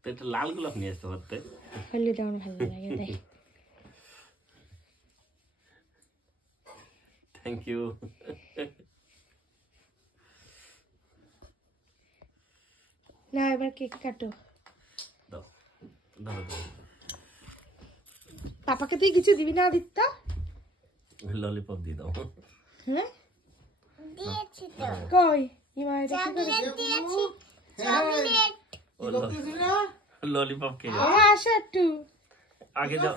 তো এটা লাল গোলাপ নিয়ে আসতে পারতে। হলুদ আমার ভালো লাগে তাই। Thank you. না এবার কেক কাটো। দাও দাও দাও। পাপাকে তুই কিছু দিবি না দিতা? ললিপপ দিয়ে দাও। হ্যাঁ দিয়েছি তো। কই ইমা এটা কি করে? চকলেট দিয়েছি, চকলেট। ললিপপ কে আসা একটু আগে যাও।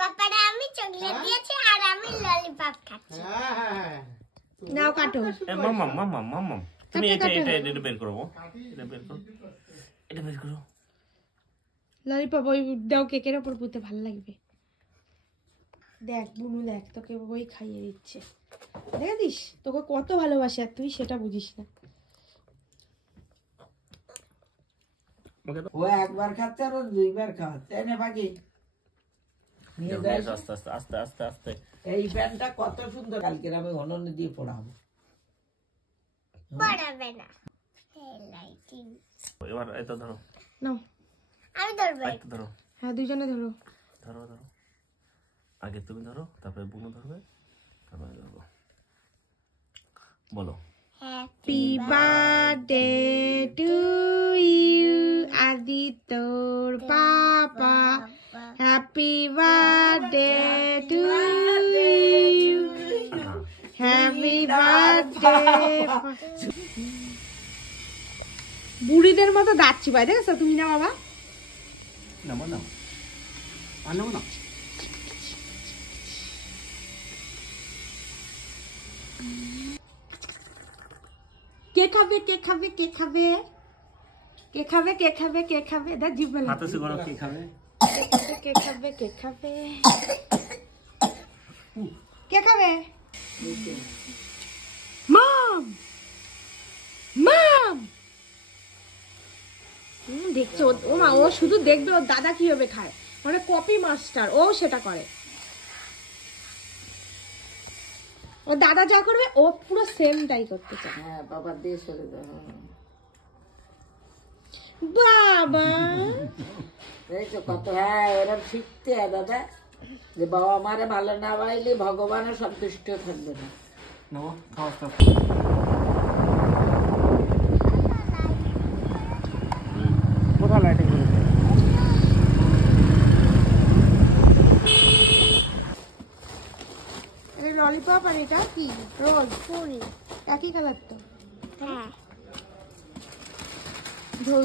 পাপারা আমি চকলেট দিয়েছি আর আমি ললিপপ খাচ্ছি। নাও কাটো। মাম্মা মাম্মা মাম্মা তুমি এটা বের করো। এটা বের করো, এটা বের করো। ললিপপ ওই দাও কেকের উপর পুঁতে ভালো লাগবে। দেখ বুনু দেখ তোকে ওই খাইয়ে দিচ্ছে, দেখেছিস তোকে কত ভালোবাসে আর তুই সেটা বুঝিস না। ও একবার খাচ্ছে আর ও দুইবার খাওয়াচ্ছে, তাই না বাকি? আস্তে আস্তে আস্তে আস্তে আস্তে। এই প্যান্টটা কত সুন্দর, কালকে আমি উনুনে দিয়ে পোড়াবো। পড়াবে না। লাইটিং। এবার এটা ধরো। নাও আমি ধরবো। এটা ধরো। হ্যাঁ দুজনে ধরো। ধরো ধরো, আগে তুমি ধরো, তারপরে বুনু ধরবে, তারপরে ধরবো। বলো হ্যাপি বার্থডে টু ইউ আদিত্যর পাপা, happy birthday to you, happy birthday. বুড়িদের মতো দাঁত চিবায় দেখেছো তুমি না বাবা? নামো নাও, আনো না। কে খাবে কে খাবে কে খাবে কে খাবে কে খাবে কে খাবে? দা জিভ বলে হাতে সে করো, কে খাবে? কে খাবে কে খাবে কে খাবে? মম মম। দেখছো ও মা, ও শুধু দেখবে ওর দাদা কিভাবে খায়, মানে কপি মাস্টার ও সেটা করে। ও দাদা যা করবে ও পুরো সেম তাই করতে চায়। হ্যাঁ বাবা দিয়ে সরে দাও। বাবা দেখছো কত, হ্যাঁ এরকম শিখতে হয় দাদা, যে বাবা মারে ভালো না পাইলে ভগবানও সন্তুষ্ট থাকবে না। নাও খাও খাও। কোথায় লাইটিং করে? এই ললিপপ আর এটা কি রোজ ফুল একই কালার তো। হ্যাঁ। ঝোল